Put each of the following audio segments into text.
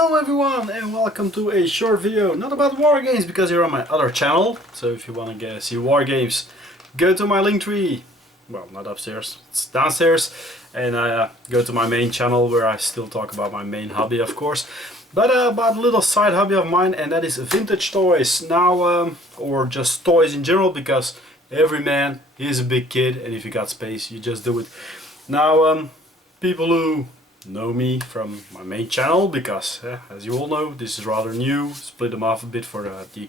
Hello everyone and welcome to a short video, not about war games because you're on my other channel. So if you want to see war games, go to my link tree. Well, not upstairs, it's downstairs. And go to my main channel where I still talk about my main hobby, of course. But about a little side hobby of mine, and that is vintage toys. Now, or just toys in general, because every man is a big kid and if you got space, you just do it. Now, people who know me from my main channel, because as you all know, this is rather new, split them off a bit for the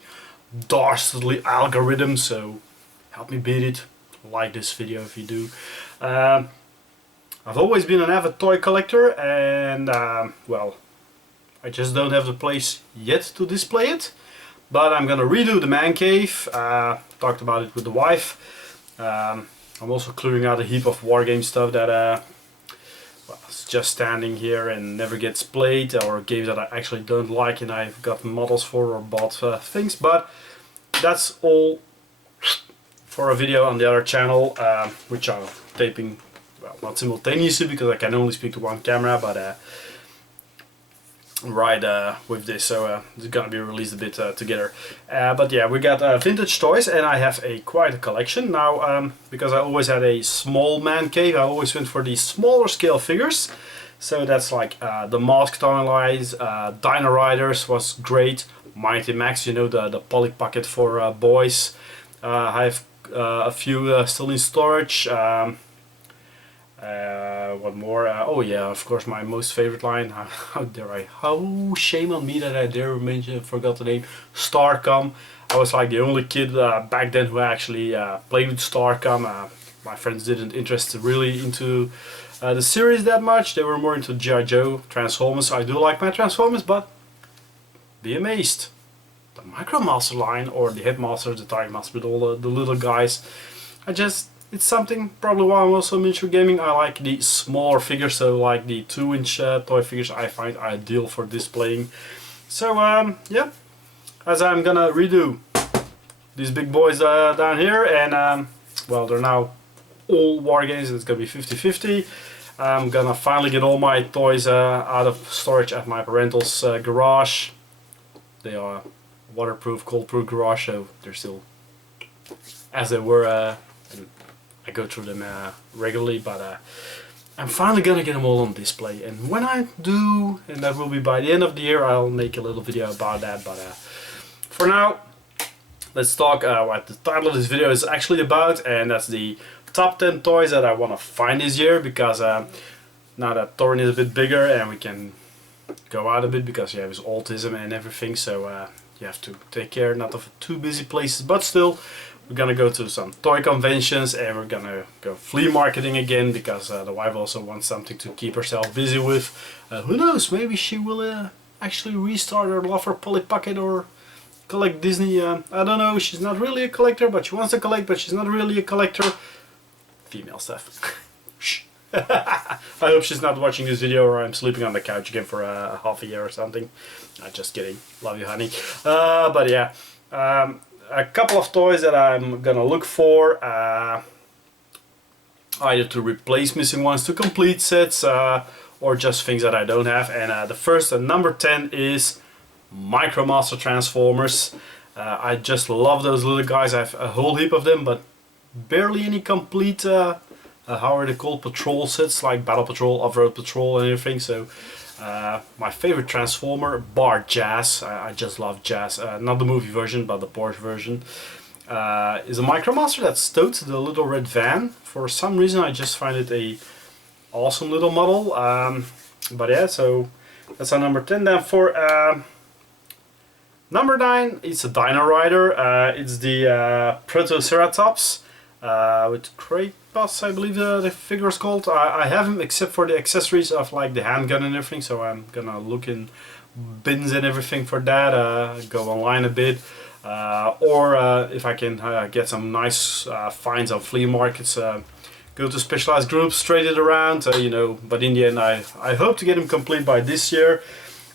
dastardly algorithm, so help me beat it, like this video if you do. I've always been an avid toy collector and well, I just don't have the place yet to display it, but I'm gonna redo the man cave. Talked about it with the wife. I'm also clearing out a heap of wargame stuff that well, it's just standing here and never gets played, or games that I actually don't like and I've got models for or bought things, but that's all for a video on the other channel, which I'm taping, well, not simultaneously because I can only speak to one camera, but with this, so it's gonna be released a bit together. But yeah, we got vintage toys, and I have quite a collection now. Because I always had a small man cave, I always went for the smaller scale figures. So that's like the Mask Toy lines, Dino Riders was great, Mighty Max, you know, the Polly Pocket for boys. I have a few still in storage. What more? Oh yeah, of course, my most favorite line. How shame on me that I forgot the name. Starcom. I was like the only kid back then who actually played with Starcom. My friends didn't interest really into the series that much. They were more into G.I. Joe, Transformers. I do like my Transformers, but be amazed. The Micromaster line, or the Headmaster, the Tiger Master with all the little guys. It's something, probably why I'm also miniature gaming. I like the smaller figures, so like the 2-inch toy figures I find ideal for displaying. So yeah, as I'm gonna redo these big boys down here, and well, they're now all war games, it's gonna be 50-50. I'm gonna finally get all my toys out of storage at my parental's garage. They are waterproof, cold-proof garage, so they're still as they were. I go through them regularly, but I'm finally gonna get them all on display, and when I do, and that will be by the end of the year, I'll make a little video about that. But for now, let's talk what the title of this video is actually about, and that's the top 10 toys that I want to find this year, because now that Thorin is a bit bigger and we can go out a bit because you have his autism and everything, so you have to take care not of too busy places, but still we're gonna go to some toy conventions and we're gonna go flea marketing again, because the wife also wants something to keep herself busy with. Who knows, maybe she will actually restart her love for Polly Pocket or collect Disney. I don't know, she's not really a collector, but she wants to collect, but she's not really a collector. Female stuff. Shh. I hope she's not watching this video or I'm sleeping on the couch again for half a year or something. Just kidding, love you honey. But yeah, a couple of toys that I'm gonna look for, either to replace missing ones, to complete sets, or just things that I don't have. And the first, number 10, is Micromaster Transformers. I just love those little guys. I have a whole heap of them, but barely any complete, how are they called, patrol sets, like Battle Patrol, Off-Road Patrol and everything. So my favorite Transformer, bar Jazz, I just love Jazz, not the movie version but the Porsche version, is a Micromaster that's totes the little red van. For some reason I just find it a awesome little model, but yeah, so that's our number 10. Then for number 9, it's a Dino Rider. It's the Protoceratops with Kratos, I believe the figure is called. I have him except for the accessories of like the handgun and everything, so I'm gonna look in bins and everything for that, go online a bit, or if I can get some nice finds on flea markets, go to specialized groups, trade it around, you know, but in the end I hope to get him complete by this year.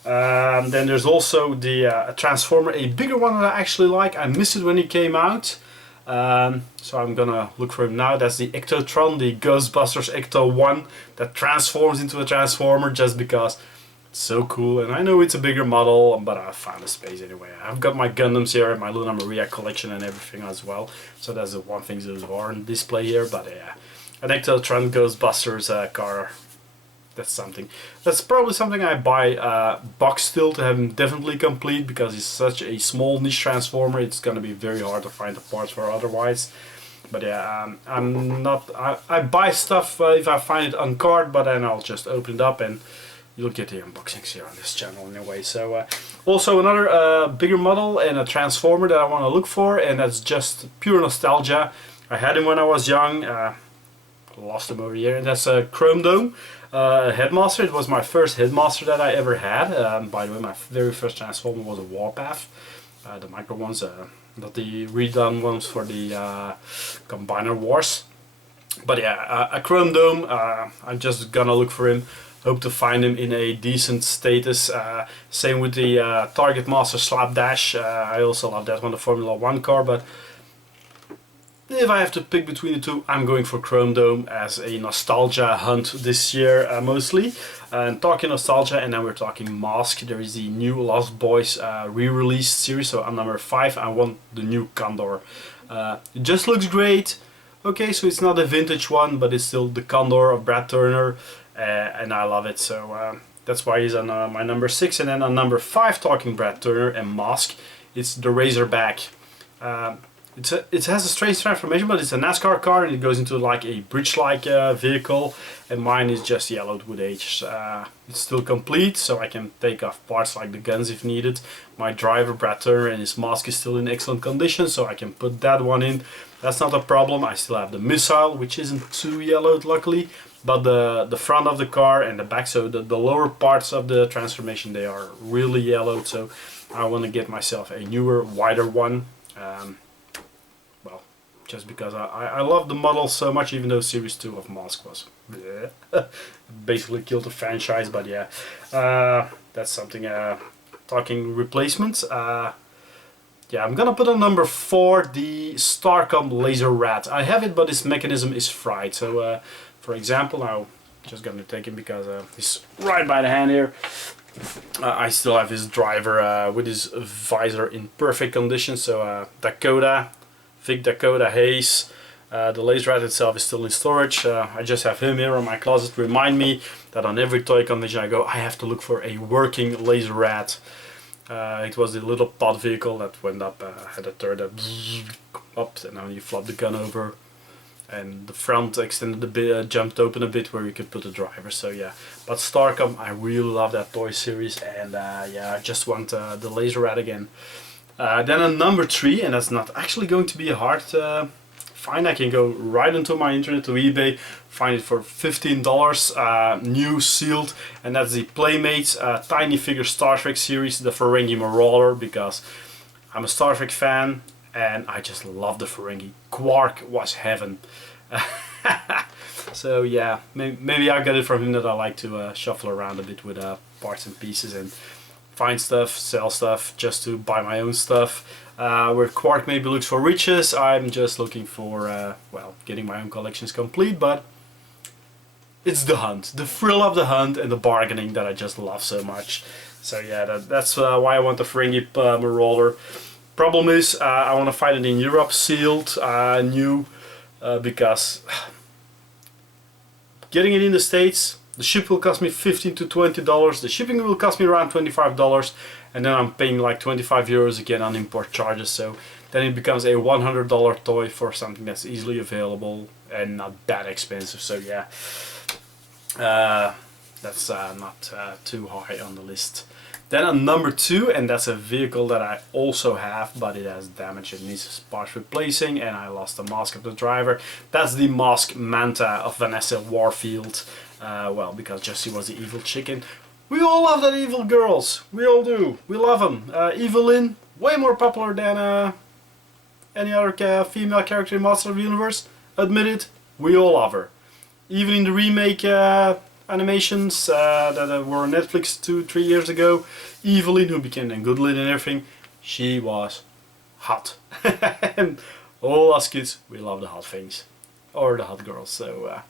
Then there's also the Transformer, a bigger one that I actually like. I missed it when he came out. So I'm gonna look for him now. That's the Ectotron, the Ghostbusters Ecto 1 that transforms into a Transformer, just because so cool, and I know it's a bigger model, but I found a space anyway. I've got my Gundams here, my Luna Maria collection and everything as well, so that's the one thing that are on display here. But yeah, an Ectotron Ghostbusters car, that's something. That's probably something I buy box still to have him definitely complete, because it's such a small niche transformer. It's gonna be very hard to find the parts for otherwise. But yeah, I'm not. I buy stuff if I find it on card, but then I'll just open it up and you'll get the unboxings here on this channel anyway. So also another bigger model and a transformer that I want to look for, and that's just pure nostalgia. I had him when I was young. Lost him over here, and that's a Chrome Dome Headmaster. It was my first Headmaster that I ever had. By the way, my very first transformer was a Warpath, the micro ones, not the redone ones for the Combiner Wars. But yeah, a Chrome Dome. I'm just gonna look for him. Hope to find him in a decent status. Same with the Target Master Slapdash. I also love that one, the Formula 1 car, but if I have to pick between the two, I'm going for Chrome Dome as a nostalgia hunt this year mostly. And talking nostalgia, and then we're talking Mask. There is the new Lost Boys re-release series, so on number 5 I want the new Condor. It just looks great. Okay, so it's not a vintage one, but it's still the Condor of Brad Turner, and I love it. So that's why he's on my number 6. And then on number 5, talking Brad Turner and Mask, it's the Razorback. It has a strange transformation, but it's a NASCAR car, and it goes into like a bridge-like vehicle, and mine is just yellowed with age. It's still complete, so I can take off parts like the guns if needed. My driver, Brad Turner, and his Mask is still in excellent condition, so I can put that one in. That's not a problem. I still have the missile, which isn't too yellowed luckily, but the front of the car and the back, so the lower parts of the transformation, they are really yellowed, so I want to get myself a newer, wider one. Well, just because I love the model so much, even though Series 2 of Mask was basically killed the franchise. But yeah, that's something. Talking replacements, yeah, I'm gonna put on number 4 the Starcom Laser Rat. I have it, but its mechanism is fried. So for example, I'm just gonna take him because he's right by the hand here. I still have his driver with his visor in perfect condition. So Dakota, Vic Dakota Hayes. The Laser Rat itself is still in storage. I just have him here in my closet to remind me that on every toy convention I go, I have to look for a working Laser Rat. It was the little pod vehicle that went up, had a turret that up, and now you flop the gun over, and the front extended a bit, jumped open a bit where you could put a driver. So yeah, but Starcom, I really love that toy series, and yeah, I just want the Laser Rat again. Then on number 3, and that's not actually going to be a hard find. I can go right into my internet to eBay, find it for $15, new, sealed, and that's the Playmates Tiny Figure Star Trek series, the Ferengi Marauder, because I'm a Star Trek fan and I just love the Ferengi. Quark was heaven. So yeah, maybe I got it from him that I like to shuffle around a bit with parts and pieces and find stuff, sell stuff, just to buy my own stuff. Where Quark maybe looks for riches, I'm just looking for, well, getting my own collections complete, but it's the hunt, the thrill of the hunt and the bargaining that I just love so much. So yeah, that's why I want the Ferengi Marauder. Problem is, I want to find it in Europe, sealed, new, because getting it in the States, the ship will cost me $15 to $20, the shipping will cost me around $25, and then I'm paying like 25 euros again on import charges, so then it becomes a $100 toy for something that's easily available and not that expensive. So yeah, that's not too high on the list. Then on number 2, and that's a vehicle that I also have, but it has damage and needs parts replacing, and I lost the mask of the driver. That's the Mask Manta of Vanessa Warfield. Well, because Jessie was the evil chicken. We all love that evil girls. We all do. We love them. Evelyn, way more popular than any other female character in Master of the Universe. Admit it, we all love her. Even in the remake animations that were on Netflix 2-3 years ago, Evelyn, who became then Goodlin and everything, she was hot. And all us kids, we love the hot things. Or the hot girls. So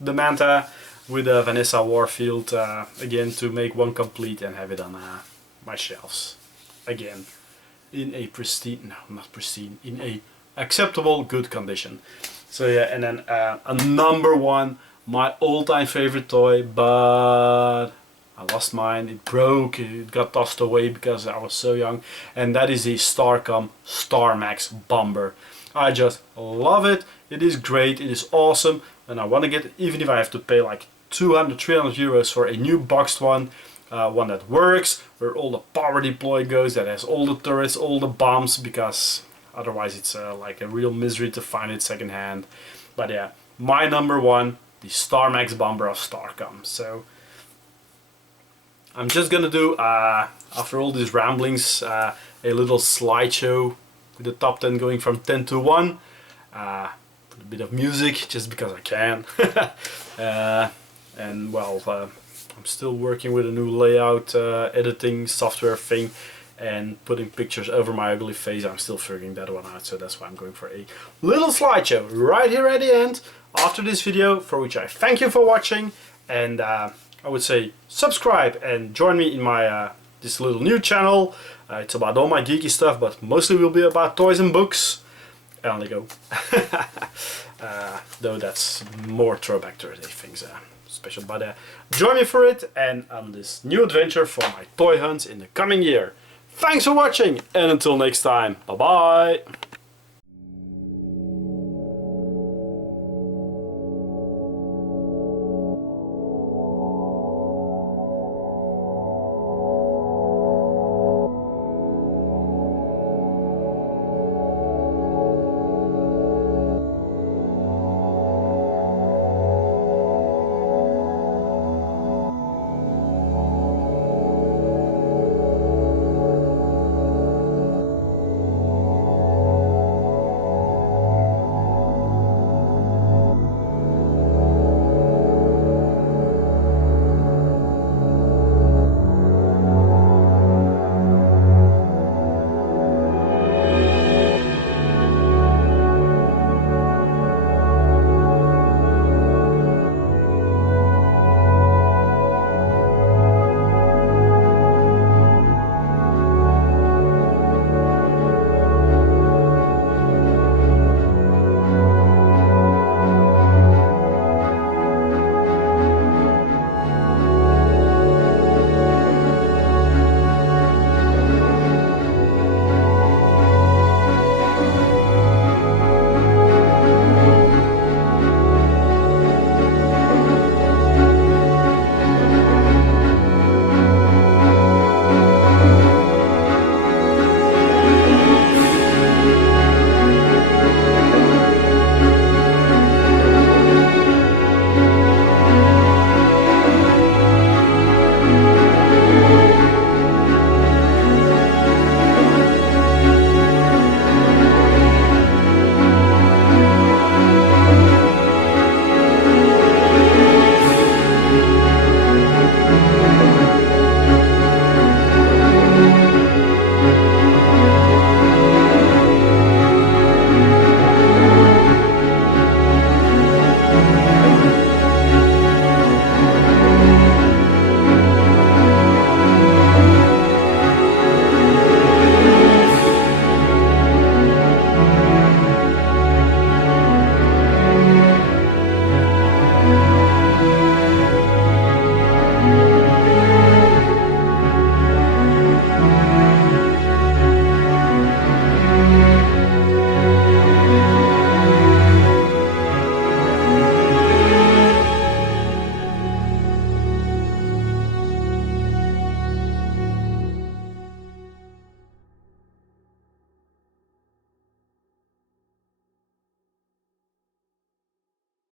the Manta, with Vanessa Warfield again to make one complete and have it on my shelves again in a pristine, no, not pristine, in a acceptable good condition. So yeah, and then a number one, my all-time favorite toy, but I lost mine, it broke, it got tossed away because I was so young, and that is the Starcom Starmax Bomber. I just love it, it is great, it is awesome, and I want to get it, even if I have to pay like 200-300 euros for a new boxed one, one that works, where all the power deploy goes, that has all the turrets, all the bombs, because otherwise it's like a real misery to find it secondhand. But yeah, my number one, the Starmax Bomber of Starcom. So I'm just gonna do, after all these ramblings, a little slideshow with the top 10 going from 10 to 1. Put a bit of music, just because I can. And well, I'm still working with a new layout editing software thing, and putting pictures over my ugly face. I'm still figuring that one out, so that's why I'm going for a little slideshow right here at the end after this video, for which I thank you for watching, and I would say subscribe and join me in my this little new channel. It's about all my geeky stuff, but mostly will be about toys and books and Lego. Though that's more throwback Thursday things special, but join me for it and on this new adventure for my toy hunts in the coming year. Thanks for watching, and until next time, bye bye!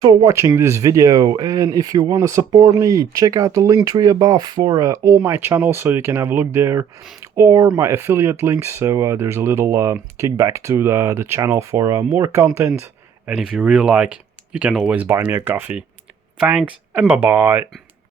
For watching this video, and if you want to support me, check out the link tree above for all my channels, so you can have a look there, or my affiliate links, so there's a little kickback to the channel for more content. And if you really like, you can always buy me a coffee. Thanks and bye bye.